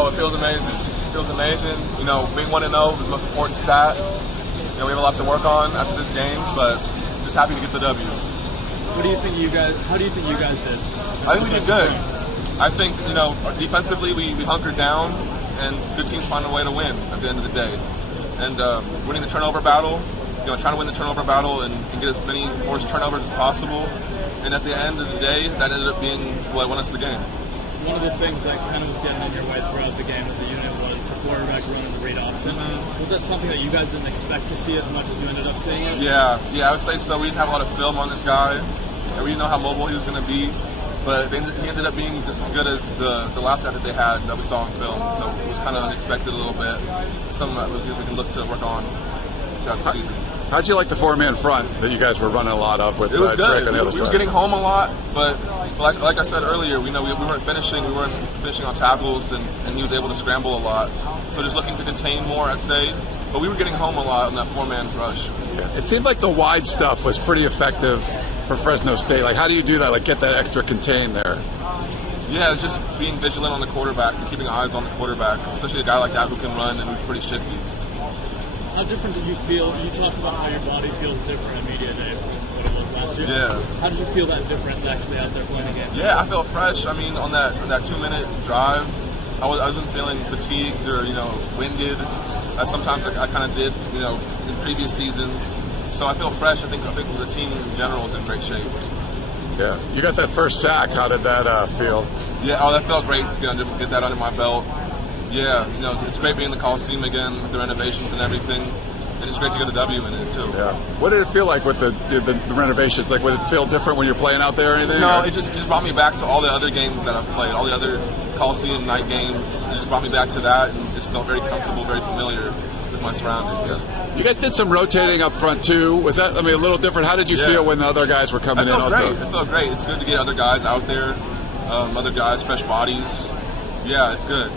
Oh, it feels amazing. It feels amazing. You know, being 1-0 is the most important stat. You know, we have a lot to work on after this game, but just happy to get the W. How do you think you guys did? I think we did good. I think, you know, defensively we hunkered down, and good teams find a way to win at the end of the day. And winning the turnover battle, you know, trying to win the turnover battle and get as many forced turnovers as possible. And at the end of the day, that ended up being what won us the game. One of the things that kind of was getting in your way throughout the game as a unit was the quarterback running the read option. Was that something that you guys didn't expect to see as much as you ended up seeing it? Yeah, I would say so. We didn't have a lot of film on this guy, and we didn't know how mobile he was going to be. But he ended up being just as good as the last guy that they had that we saw on film. So it was kind of unexpected a little bit. Something that we can look to work on throughout the season. How'd you like the four-man front that you guys were running a lot of with Drake on the other side? We were getting home a lot, but like I said earlier, we weren't finishing. We weren't finishing on tackles, and he was able to scramble a lot. So just looking to contain more, I'd say. But we were getting home a lot on that four-man rush. Yeah. It seemed like the wide stuff was pretty effective for Fresno State. Like, how do you do that? Like, get that extra contain there? Yeah, it's just being vigilant on the quarterback and keeping eyes on the quarterback, especially a guy like that who can run and who's pretty shifty. How different did you feel? You talked about how your body feels different at media day from what it was last year. Yeah. How did you feel that difference actually out there playing the game? Yeah, I felt fresh. I mean, on that 2-minute drive, I wasn't feeling fatigued or, you know, winded, as sometimes I kind of did, you know, in previous seasons. So I feel fresh. I think the team in general is in great shape. Yeah. You got that first sack. How did that feel? Yeah, that felt great to get that under my belt. Yeah, you know, it's great being in the Coliseum again with the renovations and everything. And it's great to get a W in it, too. Yeah. What did it feel like with the renovations? Like, would it feel different when you're playing out there or anything? No, or? it just brought me back to all the other games that I've played, all the other Coliseum night games. It just brought me back to that and just felt very comfortable, very familiar with my surroundings. Yeah. You guys did some rotating up front, too. Was that, a little different? How did you feel when the other guys were coming in also? It felt great. It's good to get other guys out there, other guys, fresh bodies. Yeah, it's good.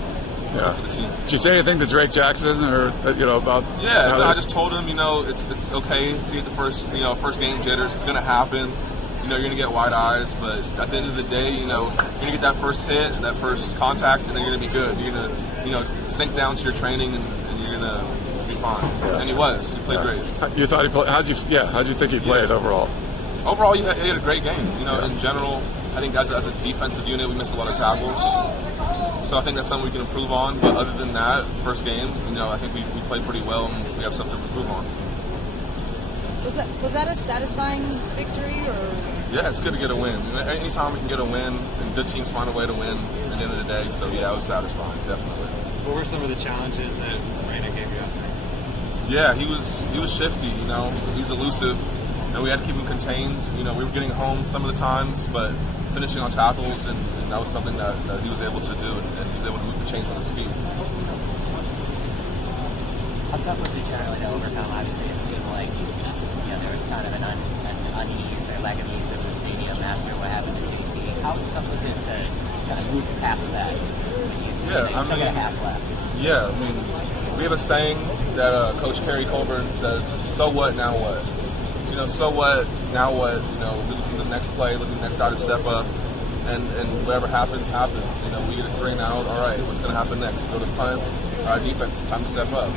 Yeah. For the team. Did you say anything to Drake Jackson or about? Yeah, I just told him, it's okay to get the first game jitters. It's gonna happen. You're gonna get wide eyes, but at the end of the day, you're gonna get that first hit, that first contact, and then you're gonna be good. You're gonna sink down to your training, and you're gonna be fine. Yeah. And he was. He played great. You thought he played? How'd you think he played overall? Overall, he had a great game. In general, I think as a defensive unit, we missed a lot of tackles. So I think that's something we can improve on. But other than that, first game, I think we played pretty well and we have something to improve on. Was that a satisfying victory? Or? Yeah, it's good to get a win. Anytime we can get a win, and good teams find a way to win at the end of the day. So yeah, it was satisfying, definitely. What were some of the challenges that Reyna gave you out there? Yeah, he was shifty. He was elusive. We had to keep him contained. We were getting home some of the times, but finishing on tackles, and that was something that he was able to do, and he was able to move the chains on his feet. How tough was it generally to overcome? Obviously, it seemed like there was kind of an unease or lack of ease at the stadium after what happened to JT. How tough was it to just kind of move past that? You still got a half left. Yeah, we have a saying that Coach Harry Colburn says, "So what, now what?" So what, now what? We look at the next play, look at the next guy to step up, and whatever happens, happens. We get a 3-and-out. All right, what's going to happen next? We go to punt. Our defense, time to step up.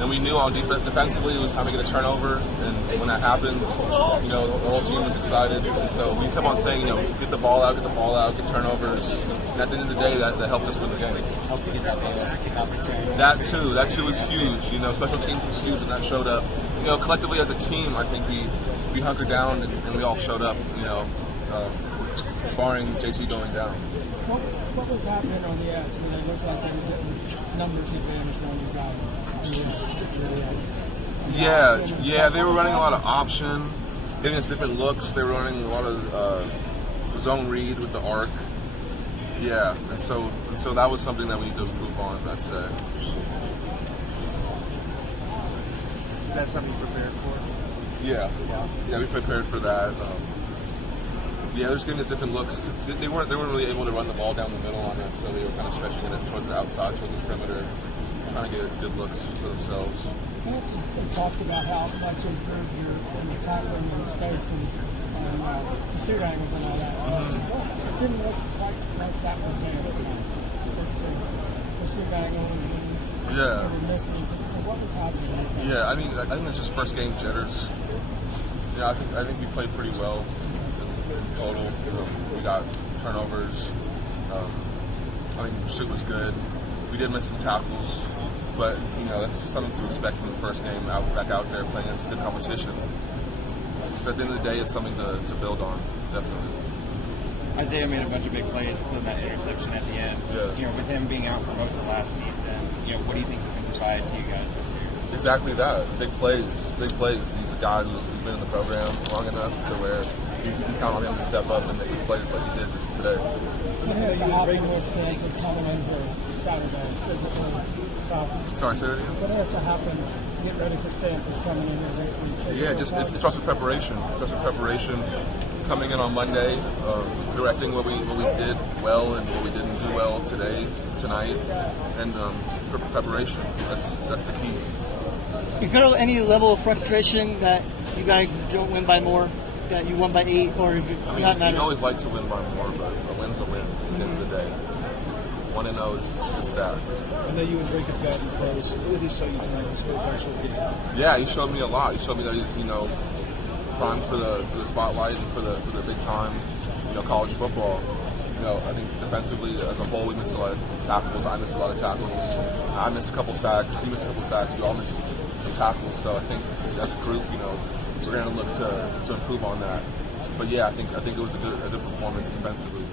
And we knew on defensively it was time to get a turnover, and when that happened, the whole team was excited. And so we kept on saying, get the ball out, get turnovers. And at the end of the day, that helped us win the game. Helped to get that bonus kick opportunity. That too was huge. Special teams was huge, and that showed up. Collectively as a team, I think we hunkered down and we all showed up, barring JT going down. What was happening on the edge when it looked like they were getting numbers advantage on you guys? Yeah, they were running a lot of option, giving us different looks. They were running a lot of zone read with the arc. Yeah, and so that was something that we need to improve on, I'd say. Is that something you prepared for? Yeah, we prepared for that. They're just giving us different looks. They weren't really able to run the ball down the middle on us, so they were kind of stretching it towards the outside, towards the perimeter, trying to get good looks for themselves. They talked about how much improved your tackling in space and pursuit angles and all that. It didn't look like that was there. Was Yeah. What was happening? Yeah, I think it's just first game jitters. Yeah, I think we played pretty well in total. We got turnovers. I think the shoot was good. We did miss some tackles, but that's just something to expect from the first game back out there playing against good competition. So at the end of the day, it's something to build on, definitely. Isaiah made a bunch of big plays, including that interception at the end. Yeah. With him being out for most of last season, what do you think he can provide to you guys this year? Exactly that. Big plays. He's a guy who's been in the program long enough to where you can count on him to step up and make big plays like he did today. What has to happen with Stanks coming in for Saturday? Physically tough. Sorry, say that again? What has to happen to get ready for Stanford coming in here this week? Yeah, it starts with preparation. Coming in on Monday, correcting what we did well and what we didn't do well tonight, and preparation. That's the key. You feel any level of frustration that you guys don't win by more, that you won by 8, or not matter? You always like to win by more, but a win's a win at the end of the day. 1-0 is a good stat. I know you and Drake have gotten close. What did he show you tonight in his first actual game? Yeah, he showed me a lot. He showed me that he's primed for the spotlight and for the big time college football. I think defensively as a whole we missed a lot of tackles. I missed a lot of tackles. I missed a couple sacks. He missed a couple sacks. We all missed some tackles. So I think as a group, we're going to look to improve on that. But yeah, I think it was a good performance defensively.